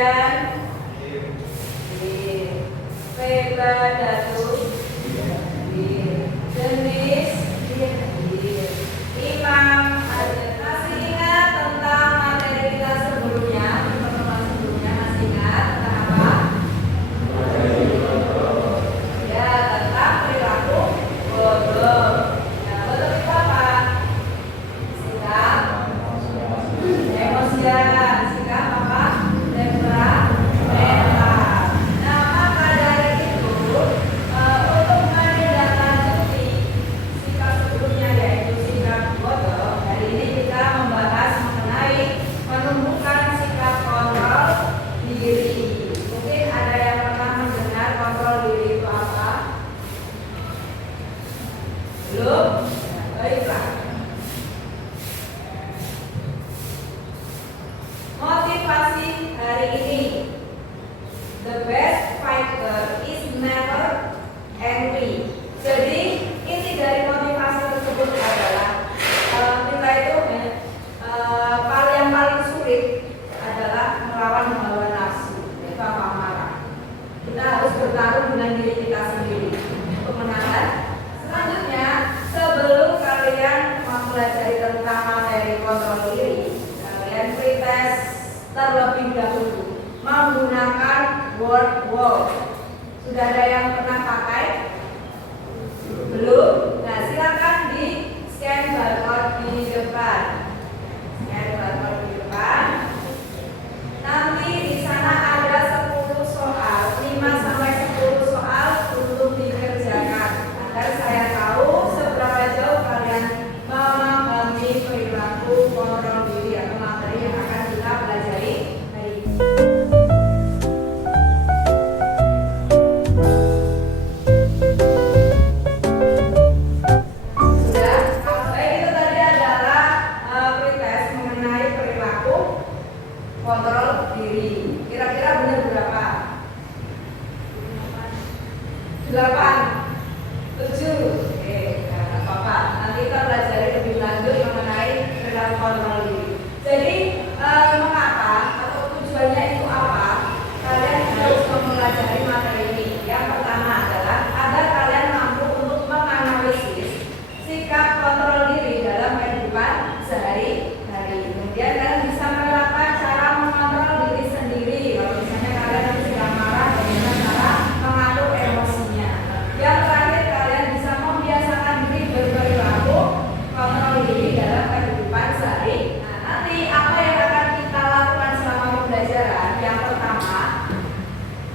Kemudian Febadatus jenis Imam Ajar. Masih ingat tentang materi kita sebelumnya, pertemuan sebelumnya masih ingat tentang apa? Ya, tentang perilaku bodoh. Nah, bodoh itu apa? Sikap emosian, sikap apa? Temperamental. Nah, maka dari itu untuk menindaklanjuti sikap sebelumnya yaitu sikap bodoh, hari ini kita membahas mengenai menumbuhkan sikap kontrol diri. Mungkin ada yang pernah mendengar kontrol diri itu apa? Belum? Baiklah. Motivasi hari ini, the best fighter is never angry. Jadi inti dari motivasi tersebut adalah kita itu yang paling sulit adalah melawan hawa nafsu, yaitu amarah. Kita harus bertarung dengan diri kita sendiri untuk menang. Selanjutnya, sebelum kalian mempelajari tentang materi kontrol diri, kalian pretest terlebih dahulu menggunakan word wall. Sudah ada yang pernah pakai? Belum? Nah, silakan di scan barcode di depan. Scan barcode di depan. Nanti di sana ada 10 soal, 5 sampai 10 soal untuk dikerjakan agar saya tahu seberapa jauh kalian memahami perilaku kontrol diri atau materi yang akan kita pelajari hari ini. Sudah, baik, itu tadi adalah pretest mengenai perilaku kontrol diri. Kira-kira benar berapa? 8, 7. Oke, nah, apa-apa. Nanti kita pelajari lebih lanjut mengenai perilaku kontrol diri. Jadi mengapa atau tujuannya itu apa? Kalian harus mempelajari materi ini. Yang pertama adalah agar kalian mampu untuk menganalisis sikap kontrol diri dalam kehidupan sehari-hari. Kemudian kalian bisa menerapkan cara mengontrol diri sendiri. Kalau misalnya kalian sedang marah, bagaimana cara mengatur emosinya. Yang terakhir, kalian bisa membiasakan diri berperilaku kontrol diri dalam kehidupan sehari. Nah, nanti apa yang akan kita lakukan selama pembelajaran? Yang pertama,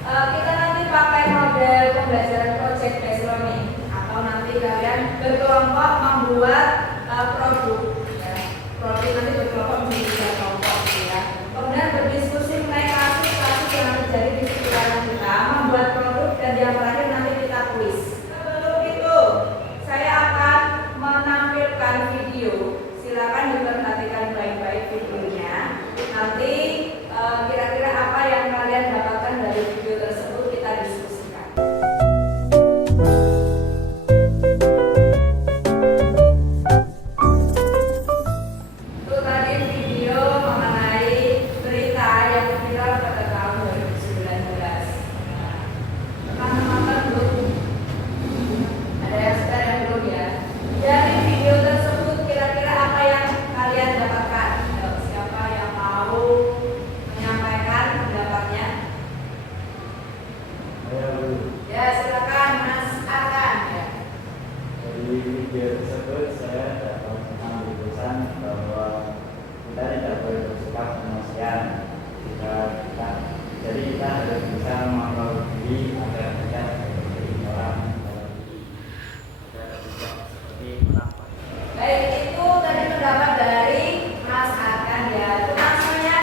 kita nanti pakai model pembelajaran project based learning, atau nanti kalian berkelompok membuat produk. Ya. Produk nanti berkelompok menjadi 3 kelompok, ya. Kemudian berdiskusi mengenai kasus-kasus yang terjadi di sekitaran kita, membuat produk, dan yang terakhir nanti kita kuis. Sebelum itu, saya akan menampilkan video. Silakan diperhatikan baik-baik videonya. Nanti kira-kira apa yang kalian dapatkan dari video tersebut kita diskusikan. Itu tadi video mengenai berita yang viral pada tahun 2019. Teman-teman belum? Ada yang sudah, yang belum ya? Dari video tersebut kira-kira apa yang kalian dapatkan? Siapa yang mau menyampaikan pendapatnya? Ya, silakan Mas Arkan. Ya. Dari video tersebut saya dapat mengambil keputusan bahwa kita tidak boleh bersifat emosian. Jadi kita harus bisa mengontrol diri agar tidak seperti orang Baik, itu tadi pendapat dari Mas Arkan, ya. Itu maksudnya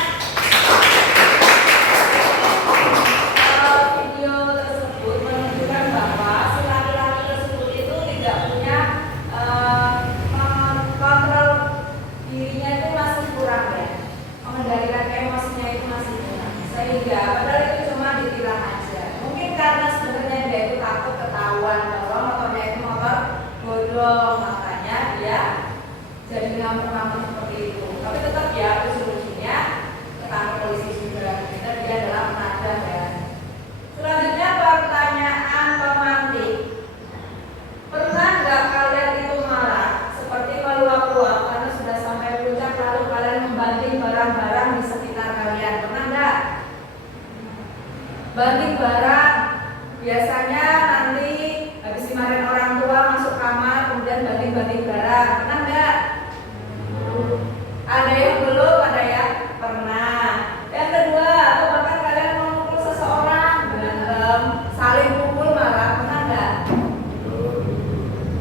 video tersebut menunjukkan bahwa si laki-laki tersebut itu tidak punya kontrol dirinya, itu masih kurang, ya. Mengendalikan emosinya itu masih kurang. Sehingga padahal itu cuma ditilang aja. Mungkin karena sebenarnya dia itu takut ketahuan bahwa motornya itu motor bodong, makanya dia jadi ngamuk-ngamuk seperti itu. Tapi tetap ya, ujung-ujungnya ketangkep polisi juga. Dia adalah Banding barang. Biasanya nanti habis dimarahin orang tua masuk kamar kemudian banding-banding barang. Pernah nggak? Ada yang belum, ada yang pernah. Yang kedua, atau bahkan kalian mau mukul seseorang, berantem, saling pukul malah, pernah nggak?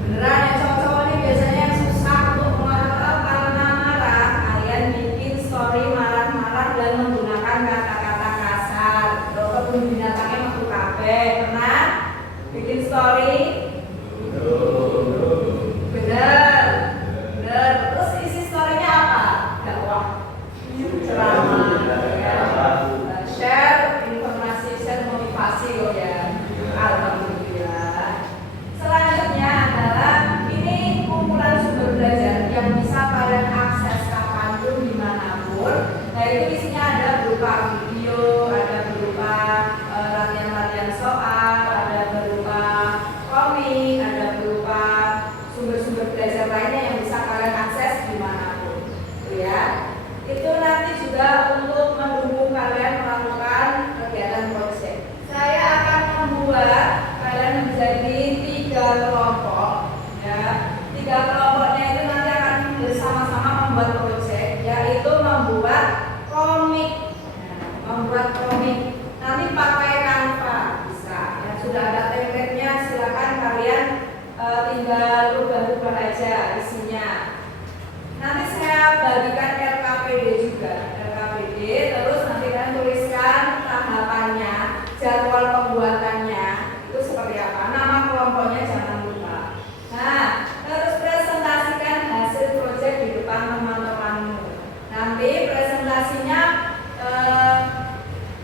Beneran yang cowok-cowok ini biasanya yang susah untuk mengontrol karena marah. Kalian bikin story marah-marah dan menggunakan kata-kata kasar. Kebun binatangnya makhluk kabeh. Pernah bikin story? Bener, bener. Terus isi storynya apa? Dakwah, ceramah, ya. Share informasi, share motivasi kok ya. Alhamdulillah. Selanjutnya adalah ini kumpulan sumber belajar yang bisa kalian akses kapanpun dimanapun. Nah itu isinya ada berupa video, ada berupa latihan-latihan soal, ada berupa komik, ada berupa sumber-sumber belajar lainnya yang bisa kalian akses dimanapun. Itu ya. Itu nanti juga untuk mendukung kalian melakukan kegiatan project. Saya akan membuat kalian menjadi 3 kelompok, ya. 3 kelompoknya itu nanti akan bersama-sama membuat project, yaitu membuat komik. Membuat komik. Nanti pakai Canva bisa. Ya, sudah ada template-nya, silakan kalian tinggal ubah-ubah aja isinya. Nanti saya bagikan LKPD juga, LKPD. Terus nanti kalian tuliskan tahapannya, jadwal pembuatannya itu seperti apa. Nama kelompoknya jangan lupa. Nah, terus presentasikan hasil proyek di depan teman-temanmu. Nanti presentasinya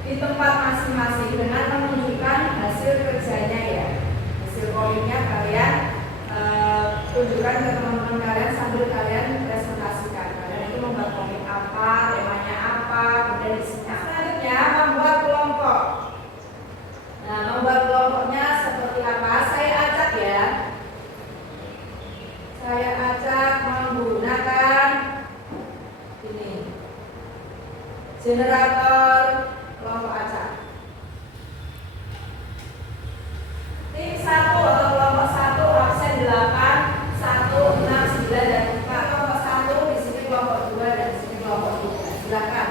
di tempat masing-masing dengan menunjukkan hasil kerjanya ya. Hasil komiknya kalian tunjukkan ke teman-teman kalian sambil kalian presentasikan. Kalian itu membuat komik apa, temanya apa, kemudian isinya. Selanjutnya membuat kelompok. Nah, membuat kelompoknya seperti apa? Saya acak ya. Saya acak menggunakan ini generator kelompok acak. Tim 1 atau kelompok 1 absen 8, 1, 6, 9 dan 4. Kelompok 1 di sini kelompok 2 dan di sini kelompok 3. Silakan.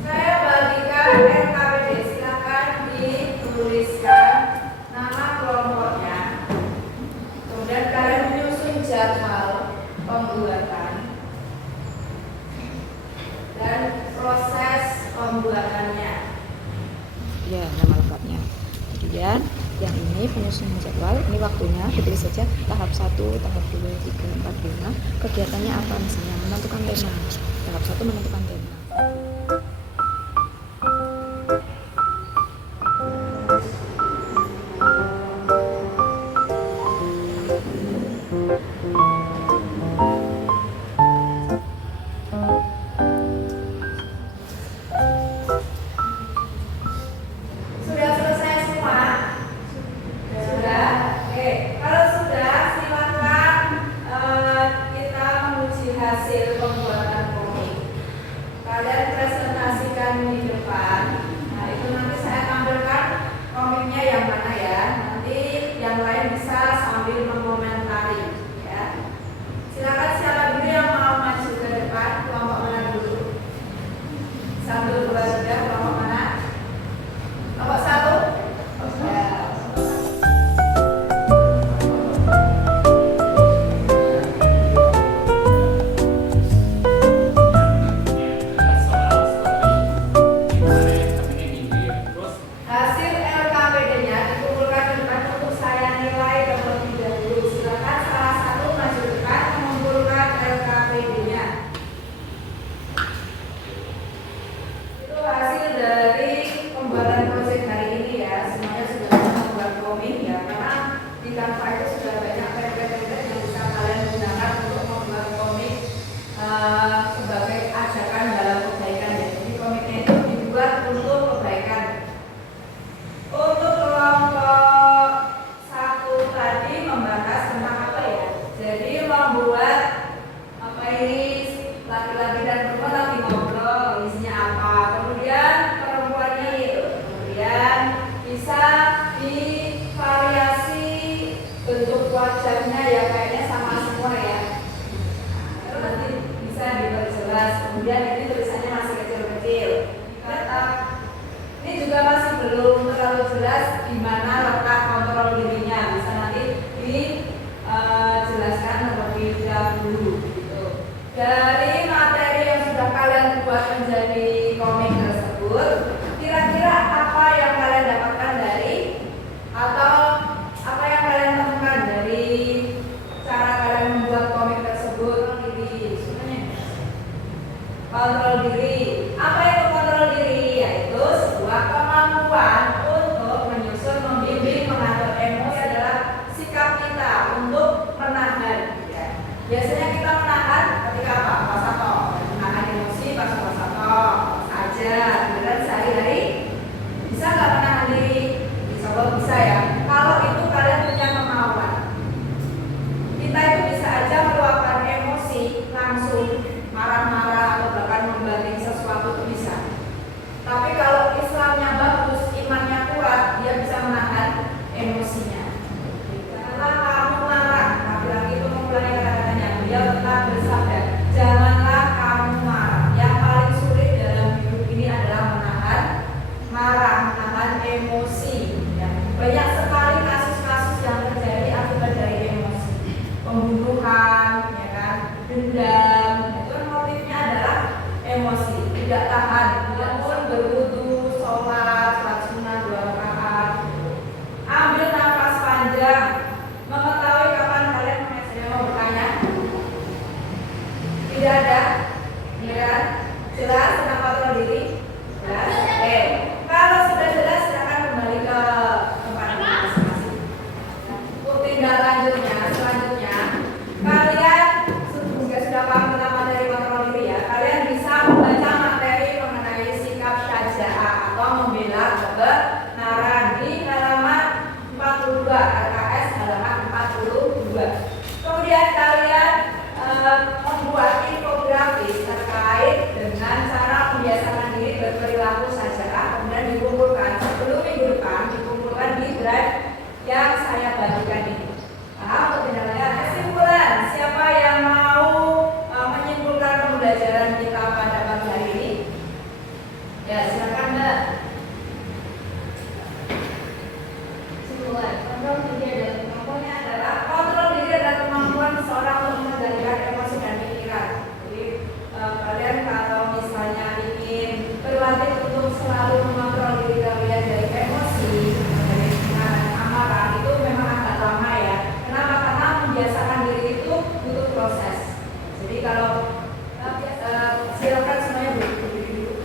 Saya bagikan LKPD. Silakan dituliskan nama kelompoknya. Kemudian kalian menyusun jadwal pembuatan dan proses pembuatannya. Ya, nama lengkapnya. Kemudian yang ini penyusunan jadwal, ini waktunya ditulis saja tahap 1, tahap 2, 3, 4, 5. Kegiatannya apa misalnya? Menentukan tema. Tahap 1 menentukan tema. Sudah selesai semua? Sudah? Oke. Kalau sudah, silakan kita menguji hasil pembuatan komik. Kalian presentasi kemudian ini tulisannya masih kecil-kecil. Ini juga masih belum terlalu jelas di mana letak kontrol dirinya. Bisa nanti dijelaskan terlebih dahulu. Gitu. Dari materi yang sudah kalian buat menjadi komik tersebut, kira-kira apa yang kalian dapatkan dari atau apa yang kalian temukan dari cara kalian membuat komik tersebut? Kontrol diri. Apa itu kontrol diri? Yaitu sebuah kemampuan untuk menyusun, membimbing, mengatur emosi adalah sikap kita untuk menahan. Ya. Biasanya kita menahan ketika apa? Pas atau menahan emosi pas atau aja. Beneran sehari-hari bisa nggak menahan diri? Bisa bisa ya. Kalau itu kalian punya kemauan, kita itu bisa aja meluapkan emosi langsung marah-marah atau bahkan membanding sesuatu itu bisa. Tapi kalau Islamnya bagus, imannya kuat, dia bisa menahan emosinya. Janganlah kamu marah. Laki-laki itu memulai kata-katanya. Dia tetap bersabda, janganlah kamu marah. Yang paling sulit dalam hidup ini adalah menahan marah, menahan emosi. Ya. Banyak sekali kasus-kasus yang terjadi akibat dari emosi, pembunuhan, ya kan, dendam. Motifnya adalah emosi, tidak tahan, bangun berwudu, sholat sunnah 2 rakaat, ambil nafas panjang, mengetahui kapan kalian mau bertanya, tidak ada, ya kan? Jelas tentang kontrol diri, jelas. Oke, kalau sudah jelas silakan kembali ke tempat masing-masing. Untuk tindak lanjutnya, selanjutnya kalian sudah paham tentang materi kontrol diri ya, kalian bisa membaca materi mengenai sikap syaja'ah atau membela kebenaran di halaman 42, RKS halaman 42. Kemudian kalian membuat infografis terkait dengan cara membiasakan diri berperilaku syaja'ah, kemudian dikumpulkan sebelum minggu depan, dikumpulkan di drive yang saya bagikan ini. Atau tidak lihat kesimpulan, siapa yang mau menyimpulkan pembelajaran kita pada pagi hari ini? Ya, silakan Mbak. Kesimpulan, kontrol diri adalah kontrol diri adalah kemampuan seseorang untuk mengendalikan emosi dan pikiran. Jadi kalian kalau misalnya ingin berlatih untuk selalu mengontrol diri kalian dari emosi, dari amarah, itu memang agak lama ya. Kenapa? Karena membiasakan diri itu butuh proses. Jadi kalau silakan semuanya duduk.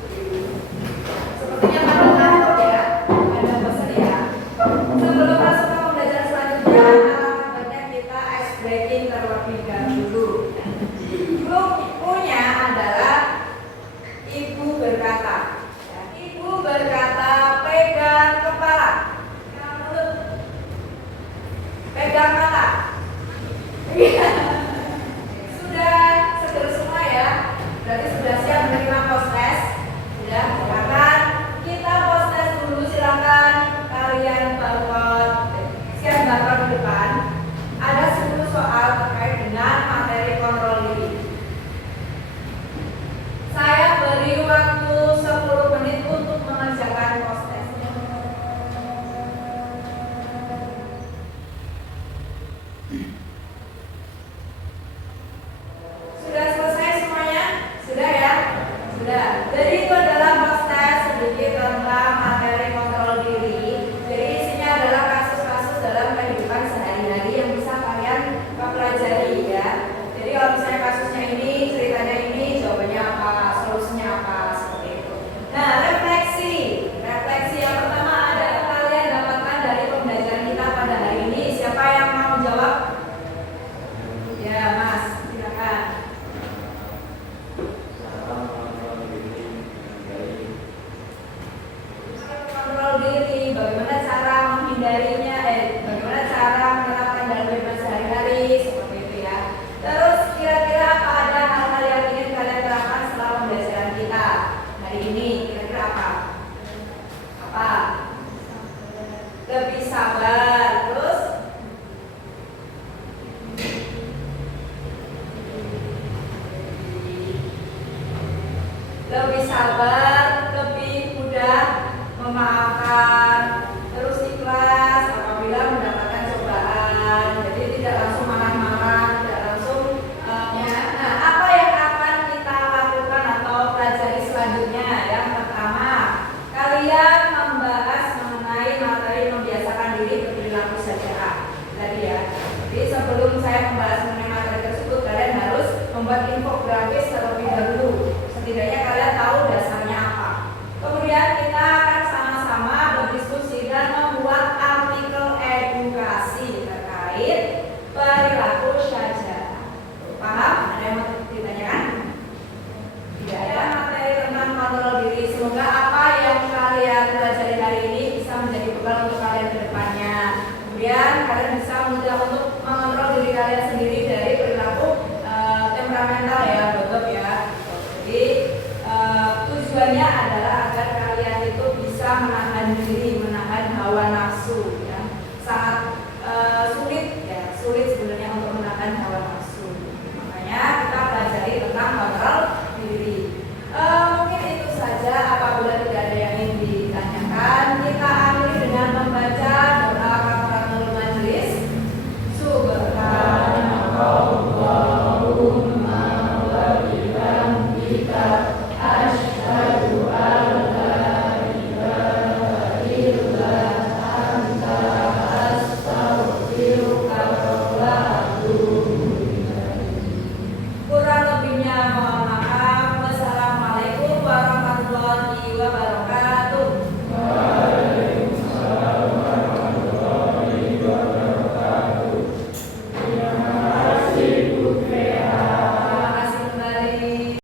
Sepertinya pada ngantuk ya, ada pesan ya. Sebelum masuk ke pembelajaran selanjutnya, alangkah kita ice breaking terlebih dahulu. Bukunya adalah Ibu berkata. Ibu berkata, pegang kepala, pegang mulut, pegang mata. Sudah seger semua ya? Berarti sudah siap menerima post-test? Sudah, silakan kita post-test dulu. Silakan kalian bawa scan barcode di depan. Ada 10 soal terkait dengan materi kontrol diri. Saya beri waktu 10 menit untuk mengerjakan post-test. Sudah selesai semuanya? Sudah ya? Sudah. Jadi itu adalah post-test sedikit tentang materi kontrol diri. Jadi isinya adalah kasus-kasus dalam kehidupan sehari-hari yang bisa kalian pelajari ya. Jadi kalau misalnya kasusnya ini, ceritanya ini, jawabannya apa, solusinya apa, seperti itu. Nah, refleksi. Refleksi yang pertama ada yang kalian dapatkan dari pembelajaran kita pada hari ini. Siapa yang mau jawab? Ya, Mas, silakan. Kontrol diri, bagaimana cara menghindarinya, bagaimana cara menerapkan dalam kehidupan sehari-hari, seperti itu ya. Terus kira-kira apa ada hal-hal yang ingin kalian terapkan setelah pembelajaran kita hari ini? Kira-kira apa? Apa? Lebih sabar. Terus lebih sabar, lebih mudah memaafkan, terus ikhlas apabila mendapatkan cobaan. Jadi tidak langsung marah-marah, tidak langsung nah, apa yang akan kita lakukan atau pelajari selanjutnya? Yang pertama, kalian membahas mengenai materi membiasakan diri berperilaku sejahtera tadi ya. Jadi sebelum saya membahas mengenai materi tersebut, kalian harus membuat infografis terlebih dahulu. Setidaknya kalian tahu dasarnya apa. Kemudian kita akan sama-sama berdiskusi dan membuat artikel edukasi terkait perilaku syaja'ah. Paham? Ada yang mau ditanyakan? Tidak ada materi tentang kontrol diri. Semoga apa yang kalian pelajari hari ini bisa menjadi bekal untuk kalian ke depannya. Kemudian kalian bisa mudah untuk mengontrol diri kalian sendiri dari perilaku temperamental ya, bobot ya. Jadi tujuannya adalah agar kalian itu bisa menahan diri